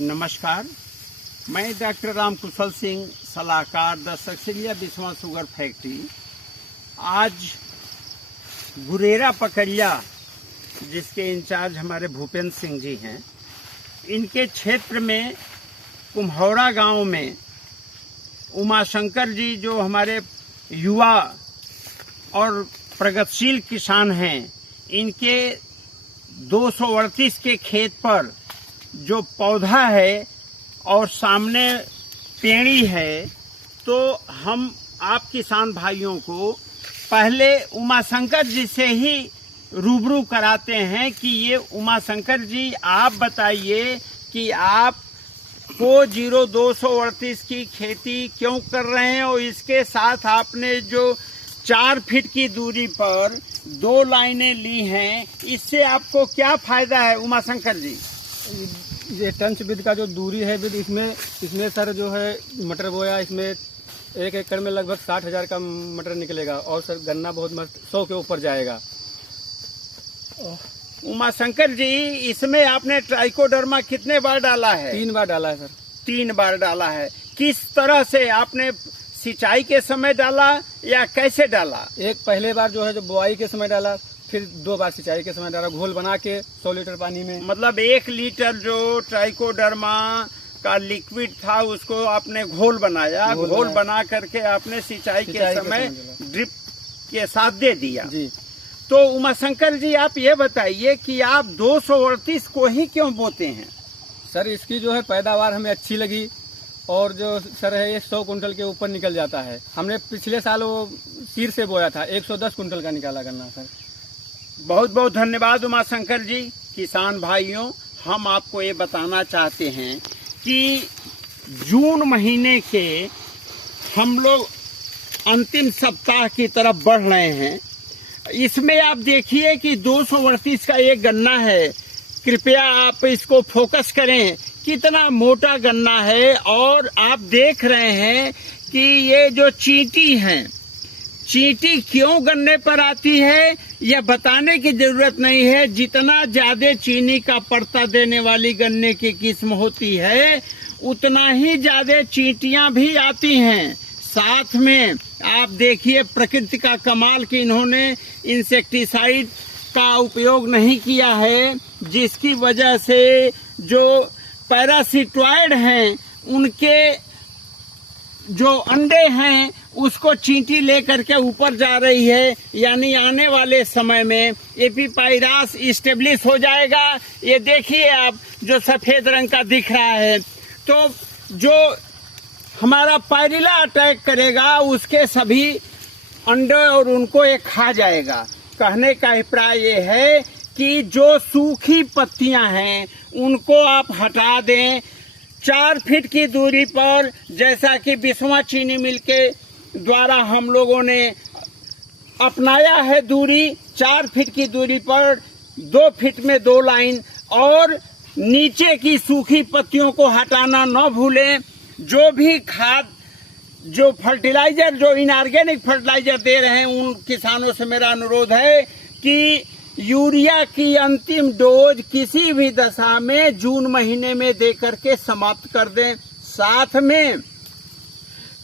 नमस्कार, मैं डॉक्टर राम कुशल सिंह, सलाहकार the Saxena Biswa sugar factory. आज गुरेरा पकड़िया, जिसके इंचार्ज हमारे भूपेंद्र सिंह जी हैं, इनके क्षेत्र में कुम्हौरा गांव में उमाशंकर जी, जो हमारे युवा और प्रगतिशील किसान हैं, इनके 238 के खेत पर जो पौधा है और सामने पेड़ी है, तो हम आप किसान भाइयों को पहले उमाशंकर जी से ही रूबरू कराते हैं कि ये उमाशंकर जी, आप बताइए कि आप को 238 की खेती क्यों कर रहे हैं, और इसके साथ आपने जो 4 फीट की दूरी पर 2 लाइनें ली हैं, इससे आपको क्या फायदा है उमाशंकर जी? ये टंच विद का जो दूरी है विद, इसमें सर जो है मटर बोया, इसमें 1 एकड़ में लगभग 60,000 का मटर निकलेगा, और सर गन्ना बहुत मस्त 100 के ऊपर जाएगा। उमाशंकर जी, इसमें आपने ट्राइकोडर्मा कितने बार डाला है? 3 बार डाला है सर। 3 बार डाला है। किस तरह से आपने सिंचाई के समय डाला या कैसे डाला? एक पहले बार जो है जो बुआई के समय डाला, फिर 2 बार सिंचाई के समय डाला, घोल बना के 100 लीटर पानी में। मतलब 1 लीटर जो ट्राइकोडर्मा का लिक्विड था, उसको आपने घोल बनाया, घोल बना करके आपने सिंचाई के समय ड्रिप के साथ दे दिया जी। तो उमाशंकर जी, आप ये बताइए कि आप 238 को ही क्यों बोते हैं? सर, इसकी जो है पैदावार हमें अच्छी लगी, और जो सर है ये 100 कुंटल के ऊपर निकल जाता है। हमने पिछले साल वो सीर से बोया था, 110 कुंटल का निकाला गन्ना सर। बहुत बहुत धन्यवाद उमाशंकर जी। किसान भाइयों, हम आपको ये बताना चाहते हैं कि जून महीने के हम लोग अंतिम सप्ताह की तरफ बढ़ रहे हैं। इसमें आप देखिए कि 238 का एक गन्ना है, कृपया आप इसको फोकस करें, कितना मोटा गन्ना है। और आप देख रहे हैं कि ये जो चींटी हैं, चींटी क्यों गन्ने पर आती है यह बताने की जरूरत नहीं है। जितना ज्यादा चीनी का पड़ता देने वाली गन्ने की किस्म होती है, उतना ही ज्यादा चींटियां भी आती हैं। साथ में आप देखिए प्रकृति का कमाल कि इन्होंने इंसेक्टिसाइड का उपयोग नहीं किया है, जिसकी वजह से जो पैरासिटॉइड हैं, उनके जो अंडे हैं उसको चींटी लेकर के ऊपर जा रही है। यानी आने वाले समय में एपीपाइरास इस्टेब्लिश हो जाएगा। ये देखिए आप, जो सफेद रंग का दिख रहा है, तो जो हमारा पायरिला अटैक करेगा, उसके सभी अंडे और उनको ये खा जाएगा। कहने का अभिप्राय ये है कि जो सूखी पत्तियां हैं उनको आप हटा दें। 4 फीट की दूरी पर, जैसा कि बिस्वा चीनी मिल के द्वारा हम लोगों ने अपनाया है दूरी, 4 फीट की दूरी पर 2 फीट में 2 लाइन, और नीचे की सूखी पत्तियों को हटाना न भूलें। जो भी खाद, जो फर्टिलाइजर, जो इनऑर्गेनिक फर्टिलाइजर दे रहे हैं, उन किसानों से मेरा अनुरोध है कि यूरिया की अंतिम डोज किसी भी दशा में जून महीने में दे करके समाप्त कर दें। साथ में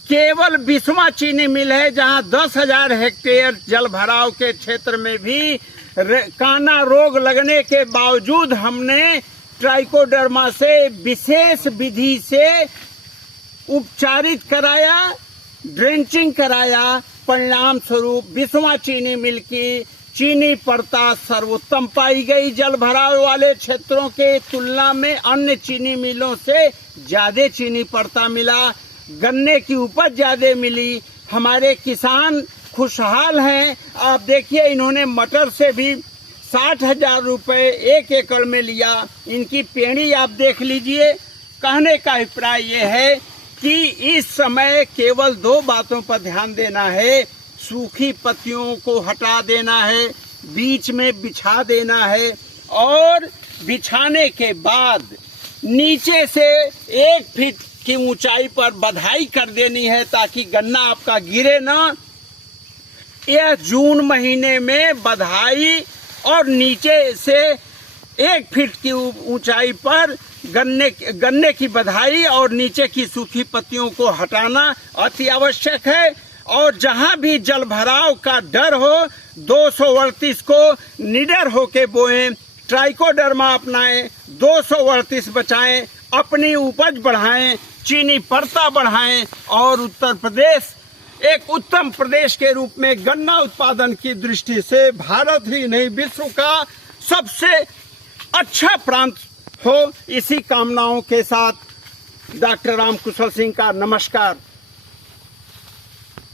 केवल बिस्वा चीनी मिल है, जहां 10,000 हेक्टेयर जल भराव के क्षेत्र में भी काना रोग लगने के बावजूद हमने ट्राइकोडर्मा से विशेष विधि से उपचारित कराया, ड्रेंचिंग कराया। परिणाम स्वरूप बिस्वा चीनी मिल की चीनी पड़ता सर्वोत्तम पाई गई। जल भराव वाले क्षेत्रों के तुलना में अन्य चीनी मिलों से ज्यादा चीनी पड़ता मिला, गन्ने की उपज ज्यादा मिली। हमारे किसान खुशहाल हैं। आप देखिए, इन्होंने मटर से भी 60,000 रुपये 1 एकड़ में लिया। इनकी पेड़ी आप देख लीजिए। कहने का अभिप्राय ये है कि इस समय केवल 2 बातों पर ध्यान देना है। सूखी पत्तियों को हटा देना है, बीच में बिछा देना है, और बिछाने के बाद नीचे से 1 फीट की ऊंचाई पर बधाई कर देनी है, ताकि गन्ना आपका गिरे ना। यह जून महीने में बधाई और नीचे से 1 फीट की ऊंचाई पर गन्ने की बधाई और नीचे की सूखी पत्तियों को हटाना अति आवश्यक है। और जहां भी जल भराव का डर हो 238 को निडर होके बोएं, ट्राइकोडर्मा अपनाएं, 238 बचाएं, अपनी उपज बढ़ाएं, चीनी परता बढ़ाएं और उत्तर प्रदेश एक उत्तम प्रदेश के रूप में गन्ना उत्पादन की दृष्टि से भारत ही नहीं विश्व का सबसे अच्छा प्रांत हो। इसी कामनाओं के साथ डॉक्टर राम कुशल सिंह का नमस्कार।